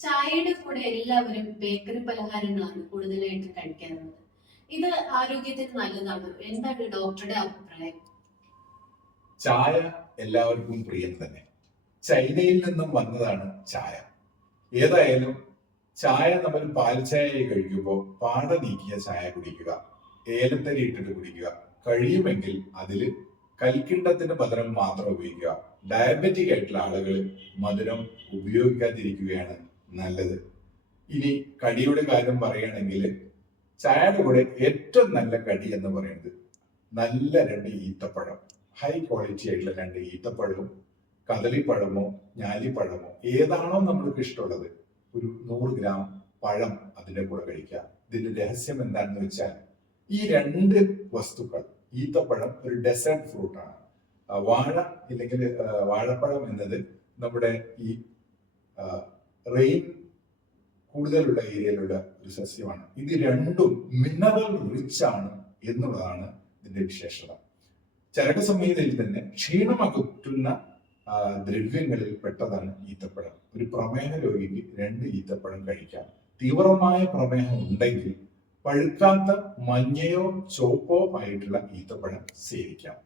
ചായയുടെ കൂടെ എല്ലാവരും ബേക്കറി പലഹാരങ്ങളാണ് കൂടുതലായിട്ട് കഴിക്കാറുള്ളത്. ഇത് ആരോഗ്യത്തിന് നല്ലതാണ്. എന്താണ് ഡോക്ടറുടെ അഭിപ്രായം? ചായ എല്ലാവർക്കും പ്രിയം തന്നെ. ചൈനയിൽ നിന്നും വന്നതാണ് ചായ. ഏതായാലും ചായ നമ്മൾ പാൽ ചായ കഴിക്കുമ്പോൾ പാട നീക്കിയ ചായ കുടിക്കുക, ഏലത്തരി ഇട്ടിട്ട് കുടിക്കുക. കഴിയുമെങ്കിൽ അതിൽ കൽക്കിണ്ടത്തിന് പകരം മാത്രം ഉപയോഗിക്കുക. ഡയബറ്റിക് ആയിട്ടുള്ള ആളുകൾ മധുരം ഉപയോഗിക്കാതിരിക്കുകയാണ് നല്ലത്. ഇനി കടിയുടെ കാര്യം പറയുകയാണെങ്കിൽ ചായയുടെ കൂടെ ഏറ്റവും നല്ല കടി എന്ന് പറയുന്നത് നല്ല രണ്ട് ഈത്തപ്പഴം, ഹൈ ക്വാളിറ്റി ആയിട്ടുള്ള രണ്ട് ഈത്തപ്പഴവും കദളിപ്പഴമോ ഞാലിപ്പഴമോ ഏതാണോ നമ്മൾക്ക് ഇഷ്ടമുള്ളത് ഒരു 100 ഗ്രാം പഴം അതിന്റെ കൂടെ കഴിക്കുക. ഇതിന്റെ രഹസ്യം എന്താണെന്ന് വെച്ചാൽ ഈ രണ്ട് വസ്തുക്കൾ, ഈത്തപ്പഴം ഒരു ഡെസേർട്ട് ഫ്രൂട്ടാണ്. വാഴ ഇല്ലെങ്കിൽ വാഴപ്പഴം എന്നത് നമ്മുടെ ഈ റെയിൻ കൂടുതലുള്ള ഏരിയയിലുള്ള ഒരു സസ്യമാണ്. ഇത് രണ്ടും മിനറൽ റിച്ച് ആണ് എന്നുള്ളതാണ് ഇതിന്റെ വിശേഷത. ചരക സംഹിതയിൽ തന്നെ ക്ഷീണമകറ്റുന്ന ദ്രവ്യങ്ങളിൽ പെട്ടതാണ് ഈത്തപ്പഴം. ഒരു പ്രമേഹ രോഗിക്ക് 2 ഈത്തപ്പഴം കഴിക്കാം. തീവ്രമായ പ്രമേഹം ഉണ്ടെങ്കിൽ പഴുക്കാത്ത മഞ്ഞയോ ചോപ്പോ ആയിട്ടുള്ള ഈത്തപ്പഴം സേവിക്കാം.